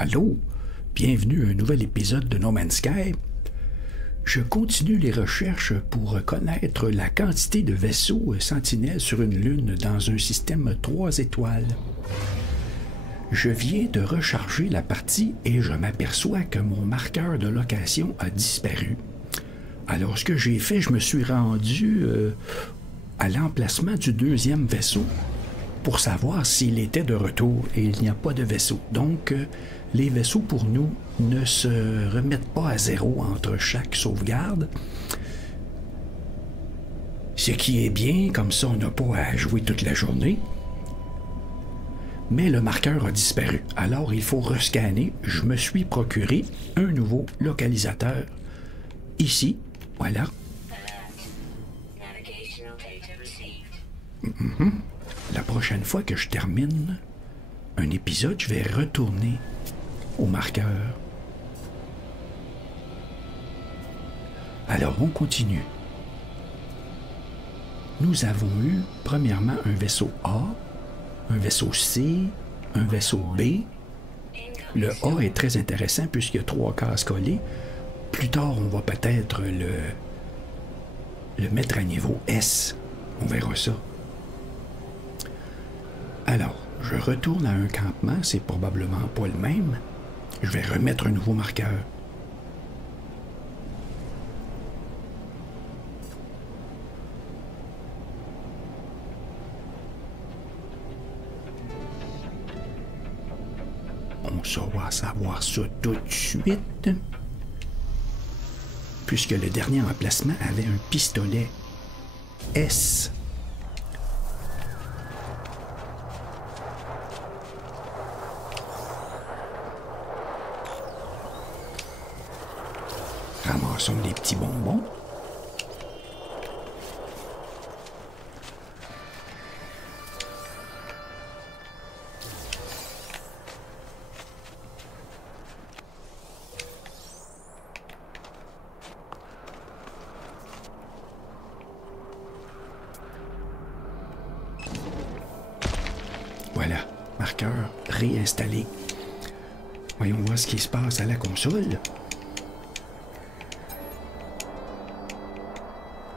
Allô? Bienvenue à un nouvel épisode de No Man's Sky. Je continue les recherches pour connaître la quantité de vaisseaux sentinelles sur une lune dans un système 3 étoiles. Je viens de recharger la partie et je m'aperçois que mon marqueur de location a disparu. Alors ce que j'ai fait, je me suis rendu à l'emplacement du deuxième vaisseau pour savoir s'il était de retour et il n'y a pas de vaisseau. Donc les vaisseaux pour nous ne se remettent pas à zéro entre chaque sauvegarde. Ce qui est bien, comme ça on n'a pas à jouer toute la journée. Mais le marqueur a disparu. Alors il faut rescanner. Je me suis procuré un nouveau localisateur. Ici, voilà. La prochaine fois que je termine un épisode, je vais retourner au marqueur. Alors, on continue. Nous avons eu, premièrement, un vaisseau A, un vaisseau C, un vaisseau B. Le A est très intéressant puisqu'il y a 3 cases collées. Plus tard, on va peut-être le mettre à niveau S. On verra ça. Alors, je retourne à un campement, c'est probablement pas le même. Je vais remettre un nouveau marqueur. On va savoir ça tout de suite. Puisque le dernier emplacement avait un pistolet S. Ramassons des petits bonbons. Voilà, marqueur réinstallé. Voyons voir ce qui se passe à la console.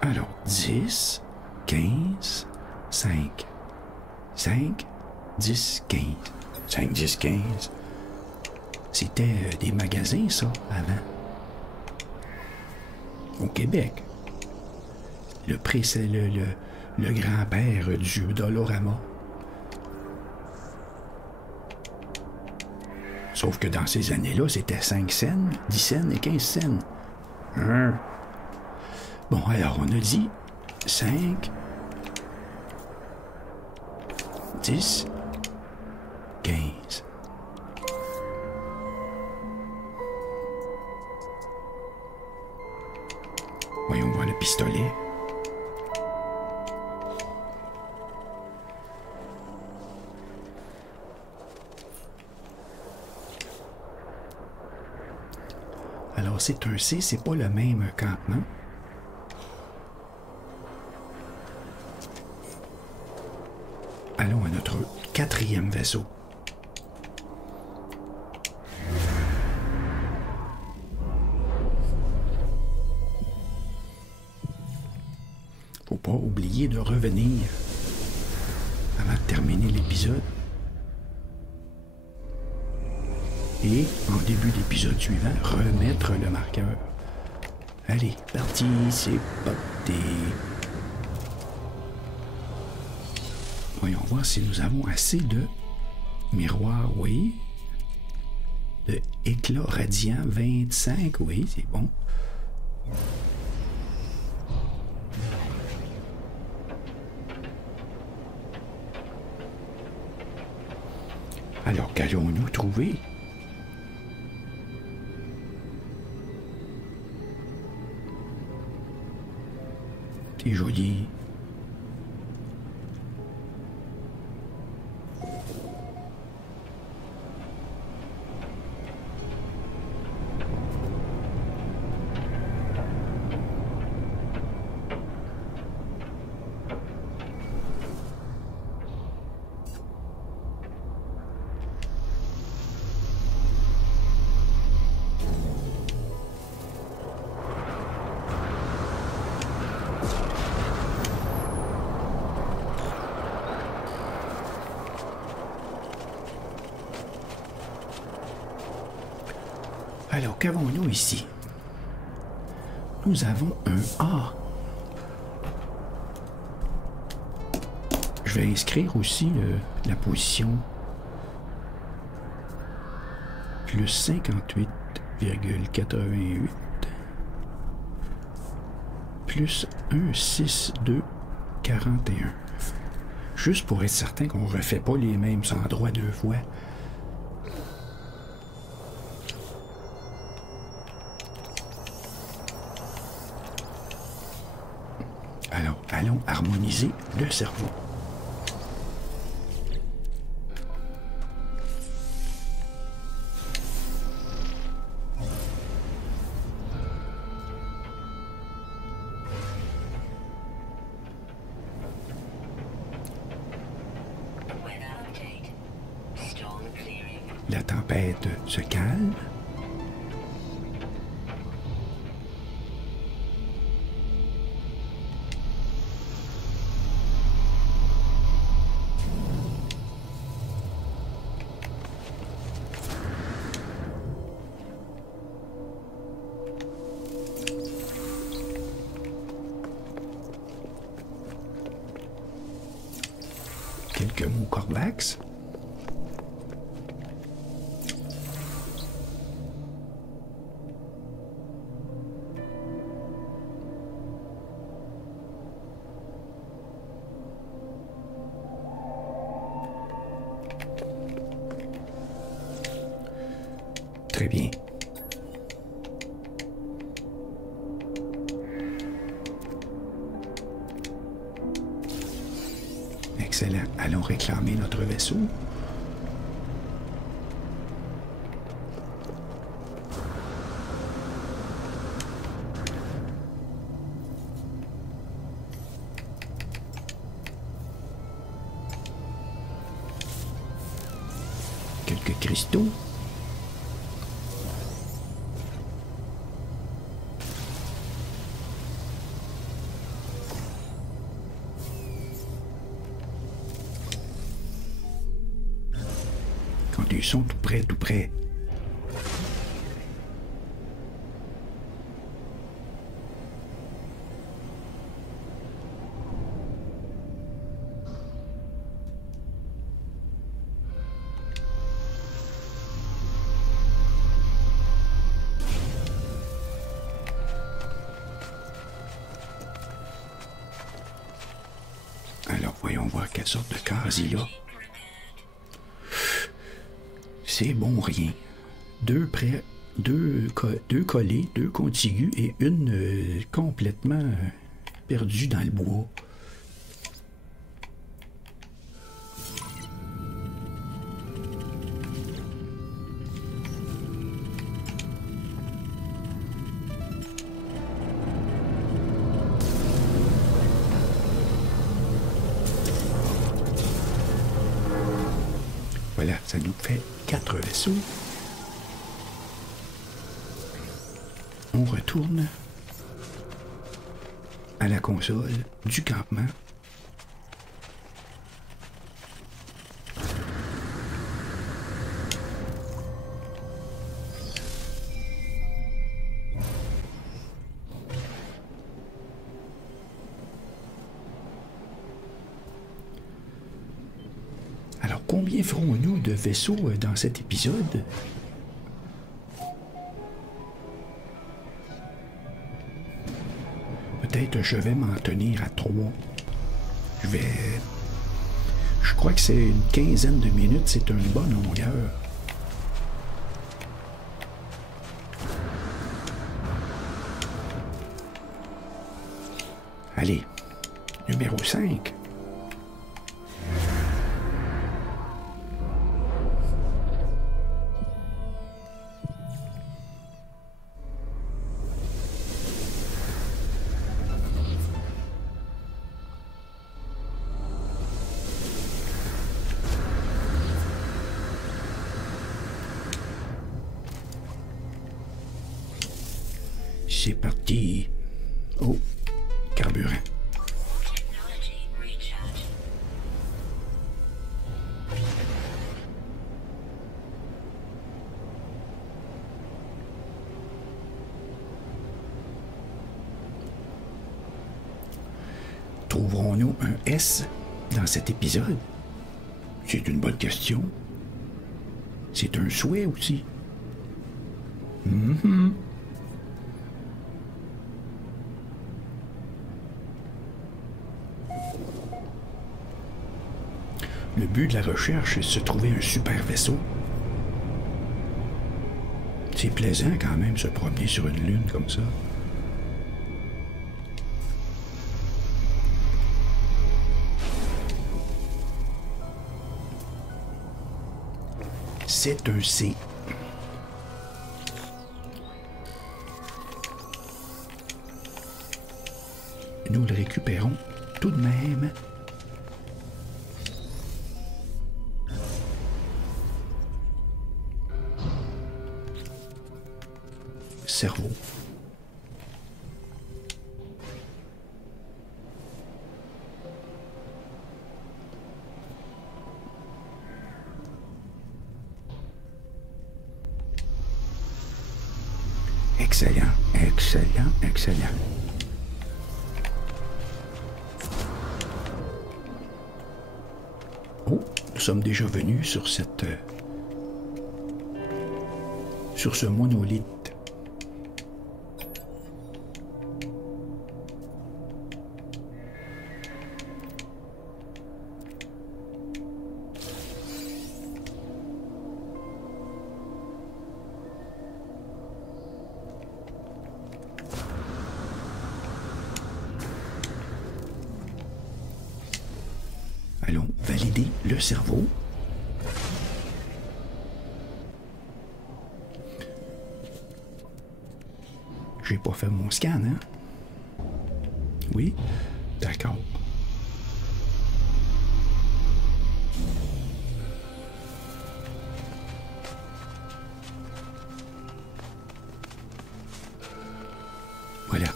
Alors, 10, 15, 5. 5, 10, 15. 5, 10, 15. C'était des magasins, ça, avant. Au Québec. Le grand-père du Dolorama. Sauf que dans ces années-là, c'était 5 cents, 10 cents et 15 cents. Bon, alors, on a dit 5, 10, 15. Voyons voir le pistolet. Alors, c'est un C, c'est pas le même campement. Allons à notre 4e vaisseau. Faut pas oublier de revenir avant de terminer l'épisode. Et, en début d'épisode suivant, remettre le marqueur. Allez, parti, c'est parti. Voyons voir si nous avons assez de miroirs, oui. De éclat radiant 25, oui, c'est bon. Alors, qu'allons-nous trouver? C'est joli. Alors, qu'avons-nous ici? Nous avons un A. Je vais inscrire aussi la position plus 58,88 plus 1,62,41. Juste pour être certain qu'on ne refait pas les mêmes endroits deux fois. Alors, allons harmoniser le cerveau. La tempête se calme. Quelques mots Corvax. Très bien. Excellent. Allons réclamer notre vaisseau. Quelques cristaux. Quand ils sont tout près, tout près. Alors, voyons voir quelle sorte de case il a. C'est bon, rien. Deux près, deux collés, deux contigus et une complètement perdue dans le bois. Voilà, ça nous fait 4 vaisseaux. On retourne à la console du campement. Alors, combien ferons-nous de vaisseaux dans cet épisode? Peut-être je vais m'en tenir à 3. Je crois que c'est une quinzaine de minutes, c'est une bonne longueur. Allez, numéro 5. C'est parti. Oh, carburant. Trouverons-nous un S dans cet épisode? C'est une bonne question. C'est un souhait aussi. Mm-hmm. Le but de la recherche est de se trouver un super vaisseau. C'est plaisant quand même se promener sur une lune comme ça. C'est un C. Nous le récupérons tout de même. Cerveau. Excellent, excellent, excellent. Oh, nous sommes déjà venus sur cette... sur ce monolithe. Allons valider le cerveau. J'ai pas fait mon scan, hein? Oui? D'accord. Voilà.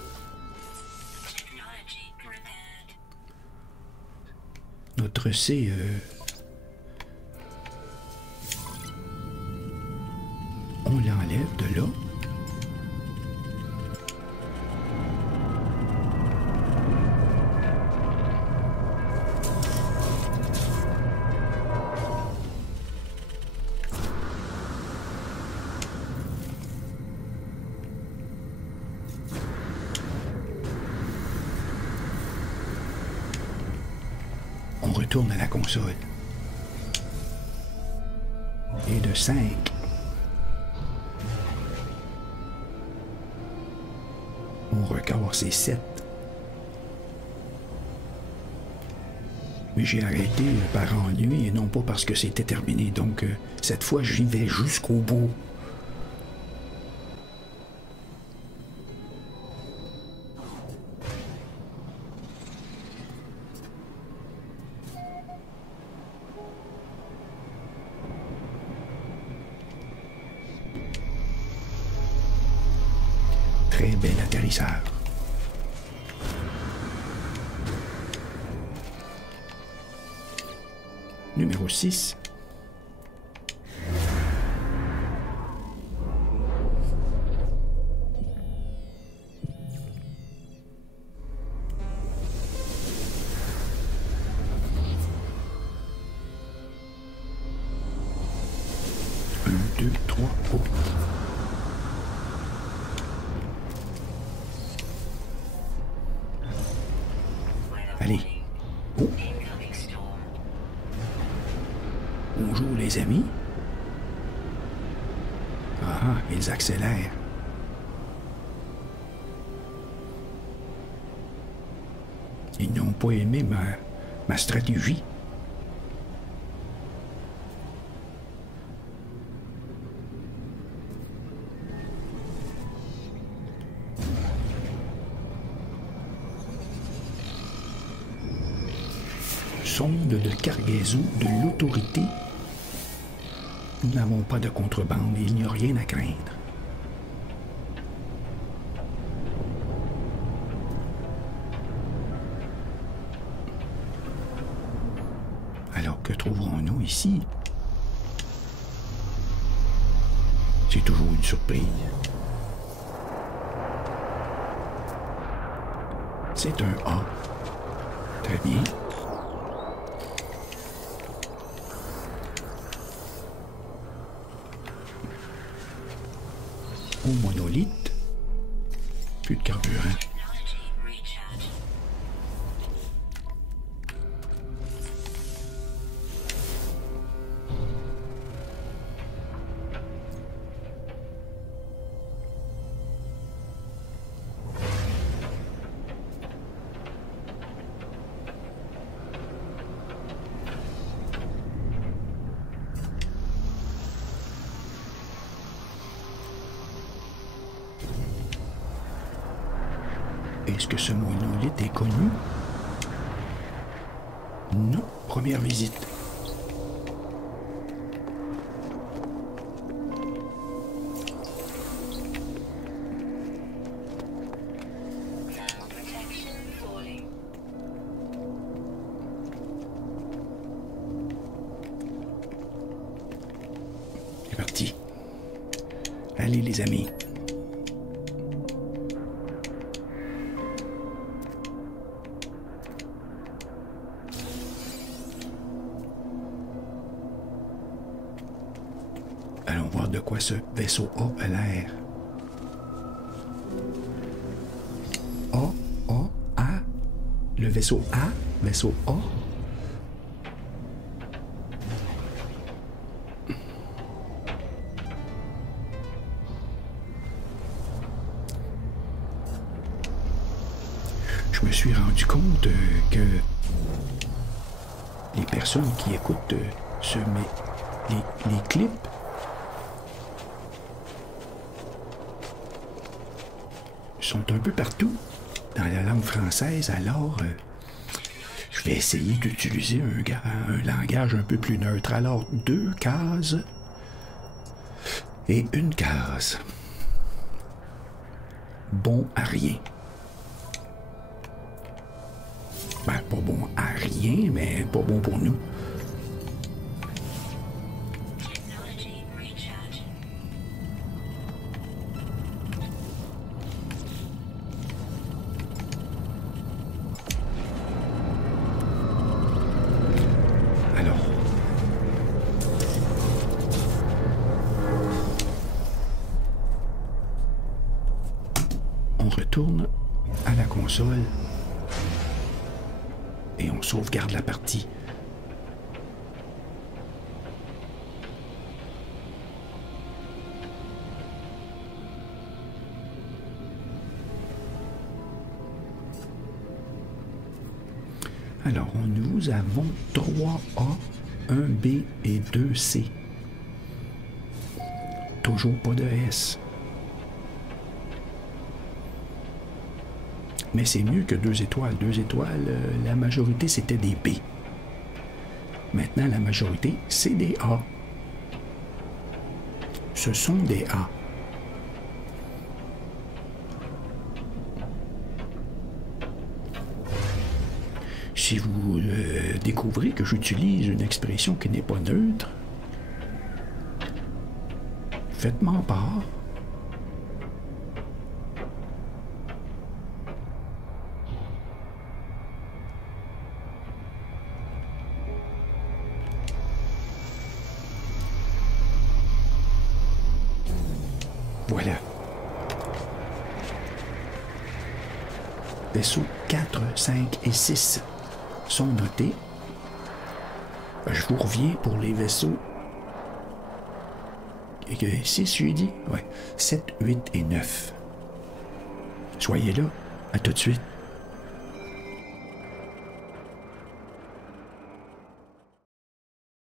Notre C... on l'enlève de là. On retourne à la console. Et de 5. Mon record, c'est 7. Mais j'ai arrêté par ennui et non pas parce que c'était terminé. Donc, cette fois, j'y vais jusqu'au bout. Très bel atterrissage. Numéro 6. Un, deux, trois, oh. Allez. Oh. Bonjour les amis. Ah, ils accélèrent. Ils n'ont pas aimé ma stratégie. Sonde de cargaison de l'autorité. Nous n'avons pas de contrebande et il n'y a rien à craindre. Alors que trouverons-nous ici? C'est toujours une surprise. C'est un A. Très bien. Au monolithe. Plus de carburant. Est-ce que ce monolithe est connu? Non, première visite. C'est parti. Allez les amis. Allons voir de quoi ce vaisseau a l'air. A. Le vaisseau A. Vaisseau A. Je me suis rendu compte que les personnes qui écoutent les clips sont un peu partout dans la langue française, alors je vais essayer d'utiliser un langage un peu plus neutre. Alors, 2 cases et 1 case. Bon à rien. Ben, pas bon à rien, mais pas bon pour nous. On retourne à la console et on sauvegarde la partie. Alors, nous avons 3A, 1B et 2C. Toujours pas de S. Mais c'est mieux que 2 étoiles. 2 étoiles, la majorité, c'était des B. Maintenant, la majorité, c'est des A. Ce sont des A. Si vous découvrez que j'utilise une expression qui n'est pas neutre, faites-m'en part. Voilà. Vaisseaux 4, 5 et 6 sont notés. Je vous reviens pour les vaisseaux. 6, j'ai dit? Ouais. 7, 8 et 9. Soyez là. À tout de suite.